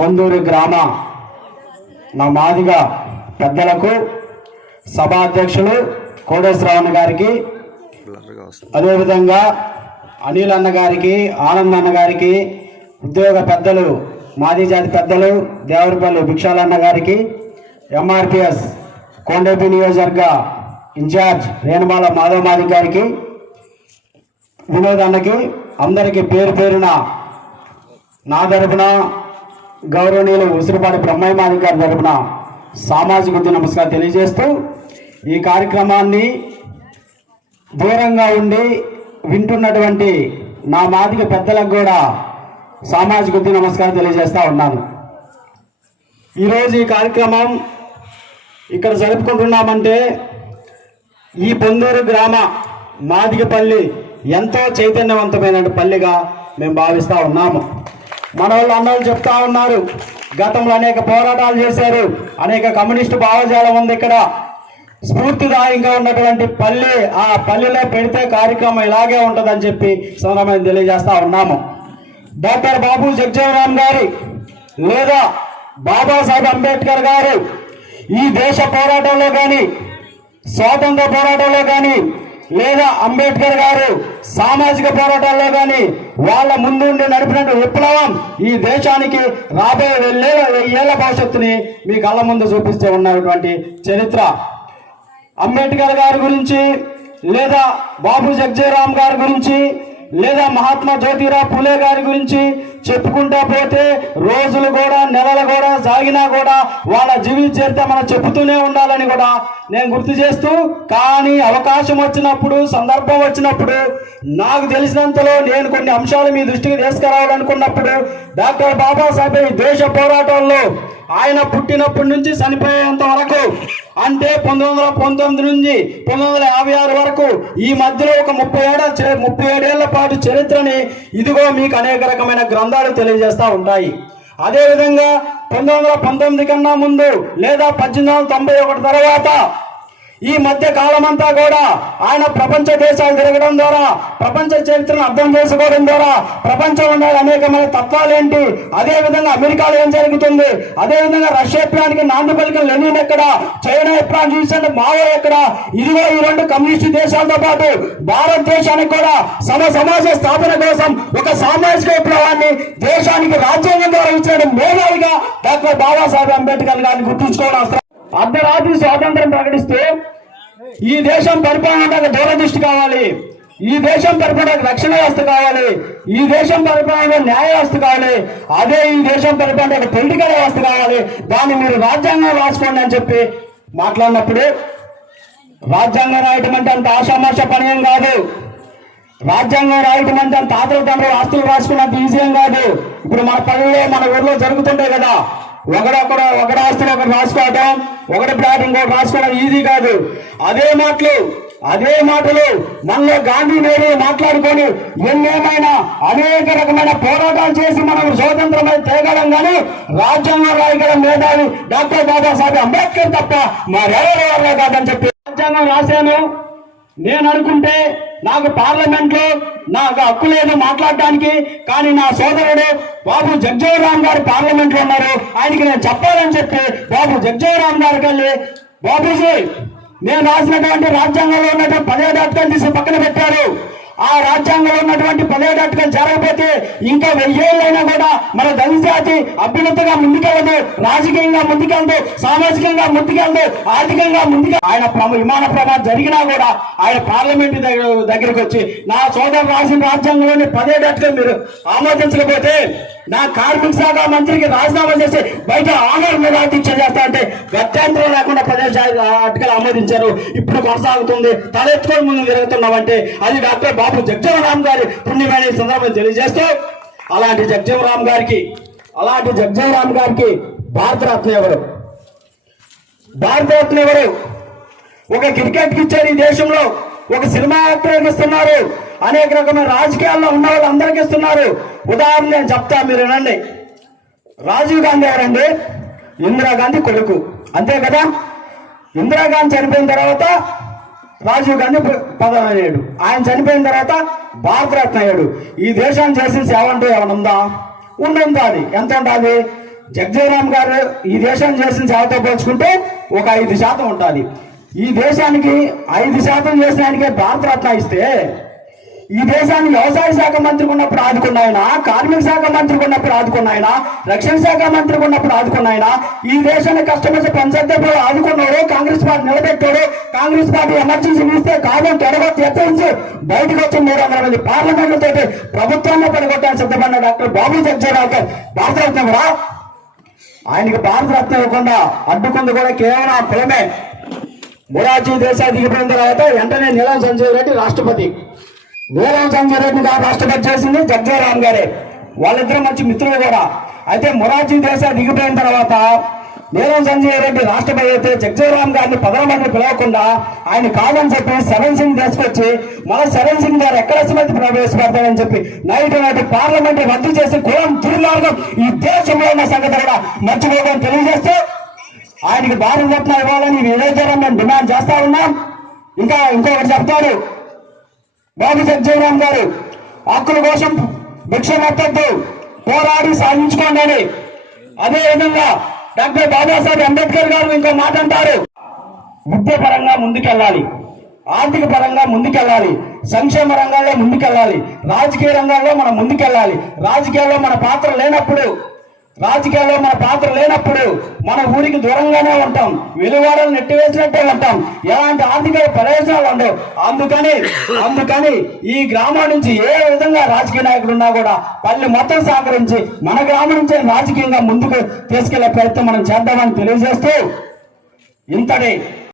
పొందూరు గ్రామ నా మాదిగా పెద్దలకు సభాధ్యక్షులు కోటేశ్వరరావు గారికి అదేవిధంగా అనిల్ అన్న గారికి ఆనంద్ అన్న గారికి ఉద్యోగ పెద్దలు మాది జాతి పెద్దలు దేవరపల్లి భిక్షాలన్న గారికి ఎంఆర్పిఎస్ కొండపి నియోజకవర్గ ఇన్ఛార్జ్ రేణుమాల మాధవ్ మాది గారికి వినోద్ అన్నకి అందరికీ పేరు పేరున నా తరపున గౌరవనీయులు ఉసిరిపాటి బ్రహ్మయ్య మాది గారి తరపున సామాజిక ఉద్యమ నమస్కారం తెలియజేస్తూ ఈ కార్యక్రమాన్ని దూరంగా ఉండి వింటున్నటువంటి నా మాదిక పెద్దలకు కూడా సామాజిక ఉద్యమ నమస్కారం తెలియజేస్తూ ఉన్నాను. ఈరోజు ఈ కార్యక్రమం ఇక్కడ జరుపుకుంటున్నామంటే ఈ పొందూరు గ్రామ మాదిగపల్లి ఎంతో చైతన్యవంతమైన పల్లిగా మేము భావిస్తూ ఉన్నాము. మన వాళ్ళు అన్నోళ్ళు చెప్తా ఉన్నారు. గతంలో అనేక పోరాటాలు చేశారు. అనేక కమ్యూనిస్టు భావజాలం ఉంది ఇక్కడ. స్ఫూర్తిదాయంగా ఉన్నటువంటి పల్లె ఆ పల్లెలో పెడితే కార్యక్రమం ఇలాగే ఉంటుందని చెప్పి సందర్భంగా తెలియజేస్తా ఉన్నాము. డాక్టర్ బాబు జగ్జీవరామ్ గారి లేదా బాబాసాహెబ్ అంబేద్కర్ గారు ఈ దేశ పోరాటంలో కానీ స్వాతంత్ర పోరాటంలో కానీ లేదా అంబేద్కర్ గారు సామాజిక పోరాటాల్లో కానీ వాళ్ళ ముందుండి నడిపినట్టు విప్లవం ఈ దేశానికి రాబోయే వెయ్యేళ్ళ వెయ్యేళ్ళ భవిష్యత్తుని మీ కళ్ళ ముందు చూపిస్తూ ఉన్నటువంటి చరిత్ర. అంబేద్కర్ గారి గురించి లేదా బాబు జగ్జయరామ్ గారి గురించి లేదా మహాత్మా జ్యోతిరావు పులే గారి గురించి చెప్పుకుంటా పోతే రోజులు కూడా నెలలు కూడా సాగినా కూడా వాళ్ళ జీవిత చరిత్ర మనం చెబుతూనే ఉండాలని కూడా నేను గుర్తు చేస్తూ కానీ అవకాశం వచ్చినప్పుడు సందర్భం వచ్చినప్పుడు నాకు తెలిసినంతలో నేను కొన్ని అంశాలు మీ దృష్టికి తీసుకురావాలనుకున్నప్పుడు డాక్టర్ బాబాసాహెబ్ ఈ దేశ పోరాటంలో ఆయన పుట్టినప్పటి నుంచి చనిపోయేంత వరకు అంటే పంతొమ్మిది వందల పంతొమ్మిది నుంచి పంతొమ్మిది వందల యాభై ఆరు వరకు ఈ మధ్యలో ఒక ముప్పై ఏడ ముప్పై ఏడేళ్ళ పాటు చరిత్రని ఇదిగో మీకు అనేక రకమైన గ్రంథాలు తెలియజేస్తూ ఉంటాయి. అదేవిధంగా పంతొమ్మిది వందల పంతొమ్మిది కన్నా ముందు లేదా పద్దెనిమిది వందల తొంభై ఒకటి తర్వాత ఈ మధ్య కాలమంతా కూడా ఆయన ప్రపంచ దేశాలు తిరగడం ద్వారా ప్రపంచ చరిత్రను అర్థం చేసుకోవడం ద్వారా ప్రపంచంలో అనేకమైన తత్వాలు ఏంటి? అదే విధంగా అమెరికాలో ఏం జరుగుతుంది? అదే విధంగా రష్యా ప్రాంతానికి నాంది పలికిన లెనిన్ ఎక్కడ? చైనా ఎప్పుడు చూసినట్టు మావో ఎక్కడ? ఇదిగో ఈ రెండు కమ్యూనిస్ట్ దేశాలతో పాటు భారతదేశానికి కూడా సమ సమాజ స్థాపన కోసం ఒక సామాజిక విప్లవాన్ని దేశానికి రాజ్యాంగం ద్వారా ఇచ్చిన మేధావిగా డాక్టర్ బాబాసాహెబ్ అంబేద్కర్ గారిని గుర్తుంచుకోవడం అవసరం. అర్ధరాత్రి స్వాతంత్రం ప్రకటిస్తూ ఈ దేశం పరిపాలన దూరదృష్టి కావాలి. ఈ దేశం పరిపాలన రక్షణ వ్యవస్థ కావాలి. ఈ దేశం పరిపాలన న్యాయ వ్యవస్థ కావాలి. అదే ఈ దేశం పరిపాలన పొలిటికల్ వ్యవస్థ కావాలి. దాన్ని మీరు రాజ్యాంగం రాసుకోండి అని చెప్పి మాట్లాడినప్పుడు రాజ్యాంగం రాయటం అంటే అంత ఆషామాష పనేం కాదు. రాజ్యాంగం రాయటం అంటే అంత తాతల తండ్రి ఆస్తులు రాసుకున్నంత ఈజీ ఏం కాదు. ఇప్పుడు మన పల్లెల్లో మన ఊర్లో జరుగుతుంటాయి కదా. ఒకడొకడు ఒకటి ఆస్తులు ఒకటి రాసుకోవటం ఒకటి ప్లాట్ ఇంకోటి రాసుకోవడం ఈజీ కాదు. అదే మాటలు అదే మాటలు మనలో గాంధీ నేరు మాట్లాడుకొని ఎన్నేమైనా అనేక రకమైన పోరాటాలు చేసి మనం స్వతంత్రమై తేగలం కానీ రాజ్యాంగం రాయగలం మేధావి డాక్టర్ బాబాసాహెబ్ అంబేద్కర్ తప్ప మరెవరు కాదని చెప్పి రాజ్యాంగం రాశాను. నేను అనుకుంటే నాకు పార్లమెంట్లో నాకు హక్కు లేదు మాట్లాడడానికి కానీ నా సోదరుడు బాబు జగ్జీవరామ్ గారు పార్లమెంట్లో ఉన్నారు. ఆయనకి నేను చెప్పాలని చెప్పి బాబు జగ్జీవరామ్ గారికి వెళ్ళి బాబుజీ నేను రాసినటువంటి రాజ్యాంగంలో ఉన్నటువంటి పదే అర్థాలు తీసి పక్కన పెట్టారు. ఆ రాజ్యాంగంలో ఉన్నటువంటి పదిహేడు అర్థాలు జరగకపోతే ఇంకా వెయ్యేళ్ళైనా కూడా మన దళిత జాతి అభ్యున్నతగా ముందుకెళ్ళదు రాజకీయంగా ముందుకెళ్దు సామాజికంగా ముందుకెళ్దు ఆర్థికంగా ముందుకు ఆయన విమాన ప్రమాదం జరిగినా కూడా ఆయన పార్లమెంట్ దగ్గర వచ్చి నా సోదరు రాసిన రాజ్యాంగంలోని పదిహేడు మీరు ఆమోదించకపోతే నా కార్మిక శాఖ మంత్రికి రాజీనామా చేసి బయట ఆధార్ మెజార్టీ చేస్తా అంటే గత్యంతరం లేకుండా ప్రదేశ అటుకలు ఆమోదించారు. ఇప్పుడు కొనసాగుతుంది. తలెత్తుకొని ముందు తిరుగుతున్నామంటే అది డాక్టర్ బాబు జగ్జీవరామ్ గారి పుణ్యమైన సందర్భం తెలియజేస్తూ అలాంటి జగ్జీవరామ్ గారికి అలాంటి జగ్జీవరామ్ గారికి భారతరత్న ఎవరు? భారతరత్న ఎవరు? ఒక క్రికెట్ ఇచ్చారు ఈ దేశంలో. ఒక సినిమా యాక్టర్కి ఇస్తున్నారు అనేక రకమైన రాజకీయాల్లో ఉన్న వాళ్ళందరికీ ఇస్తున్నారు. ఉదాహరణ నేను చెప్తా మీరు వినండి. రాజీవ్ గాంధీ ఎవరండి? ఇందిరాగాంధీ కొడుకు. అంతే కదా? ఇందిరాగాంధీ చనిపోయిన తర్వాత రాజీవ్ గాంధీ ప- అయ్యాడు ఆయన చనిపోయిన తర్వాత భారతరత్న అయ్యాడు. ఈ దేశాన్ని చేసిన సేవ అంటూ ఏమైనా ఉందా? ఉండుందా అది? ఎంత ఉంటుంది జగజీవరామ్ గారు ఈ దేశాన్ని చేసిన సేవతో పోల్చుకుంటే ఒక ఐదు శాతం ఉంటుంది ఈ దేశానికి ఐదు శాతం వ్యవసాయానికే భారత రత్న ఇస్తే ఈ దేశాన్ని వ్యవసాయ శాఖ మంత్రికి ఉన్నప్పుడు ఆదుకున్నాయన కార్మిక శాఖ మంత్రికి ఉన్నప్పుడు ఆదుకున్నాయన రక్షణ శాఖ మంత్రికి ఉన్నప్పుడు ఆదుకున్నాయన ఈ దేశాన్ని కష్టపడి పంచద్దెప్పుడు ఆదుకున్నాడు కాంగ్రెస్ పార్టీ నిలబెట్టాడు కాంగ్రెస్ పార్టీ ఎమర్జెన్సీ ఇస్తే కాలం త్వరగా ఎత్తరించి బయటకు వచ్చి మూడు వందల మంది పార్లమెంట్లతో ప్రభుత్వాన్ని పడగొట్టాలని సిద్ధపడిన డాక్టర్ బాబు జగ్జీరావు భారతరత్నం కూడా ఆయనకి భారతరత్నం ఇవ్వకుండా అడ్డుకుంది కూడా కేవలం ప్రేమే కులమే మొరార్జీ దేశాయ్ దిగిపోయిన తర్వాత వెంటనే నీలం సంజయ్ రెడ్డి రాష్ట్రపతి. నీలం సంజయ్ రెడ్డి రాష్ట్రపతి చేసింది జగ్జయరామ్ గారే. వాళ్ళిద్దరూ మంచి మిత్రులు కూడా. అయితే మొరార్జీ దేశాయ్ దిగిపోయిన తర్వాత నీలం సంజయ్ రెడ్డి రాష్ట్రపతి అయితే జగ్జయరామ్ గారిని ప్రధానమంత్రి పిలవకుండా ఆయన కాదని చెప్పి శరణ్ సింగ్ తీసుకొచ్చి మన శరణ్ సింగ్ గారు ఎక్కడ సుమతి ప్రవేశపెడతారని చెప్పి నైట్ నాటి పార్లమెంట్ రద్దు చేసి కులం దుర్మార్గం ఈ దేశంలో ఉన్న సంగతి కూడా మర్చిపోవడం తెలియజేస్తూ ఆయనకి భారీ రత్న ఇవ్వాలని వివేచనం మేము డిమాండ్ చేస్తా ఉన్నాం. ఇంకా ఇంకొకటి చెప్తారు బాబు జగ్జీవన్ గారు హక్కుల కోసం భిక్ష పెట్టద్దు పోరాడి సాధించుకోండి అని. అదే విధంగా డాక్టర్ బాబాసాహెబ్ అంబేద్కర్ గారు ఇంకో మాట అంటారు. విద్య పరంగా ముందుకెళ్ళాలి. ఆర్థిక పరంగా ముందుకెళ్ళాలి. సంక్షేమ రంగాల్లో ముందుకెళ్ళాలి. రాజకీయ రంగాల్లో మనం ముందుకెళ్ళాలి. రాజకీయాల్లో మన పాత్ర లేనప్పుడు రాజకీయాల్లో మన పాత్ర లేనప్పుడు మన ఊరికి దూరంగానే ఉంటాం. వెలువాడలు నెట్టివేసినట్టే ఉంటాం. ఎలాంటి ఆర్థిక ప్రయోజనాలు ఉండవు. అందుకని అందుకని ఈ గ్రామం నుంచి ఏ విధంగా రాజకీయ నాయకుడు ఉన్నా కూడా పల్లె మొత్తం సహకరించి మన గ్రామం నుంచే రాజకీయంగా ముందుకు తీసుకెళ్ళే ప్రయత్నం మనం చేద్దామని తెలియజేస్తూ ఇంతటి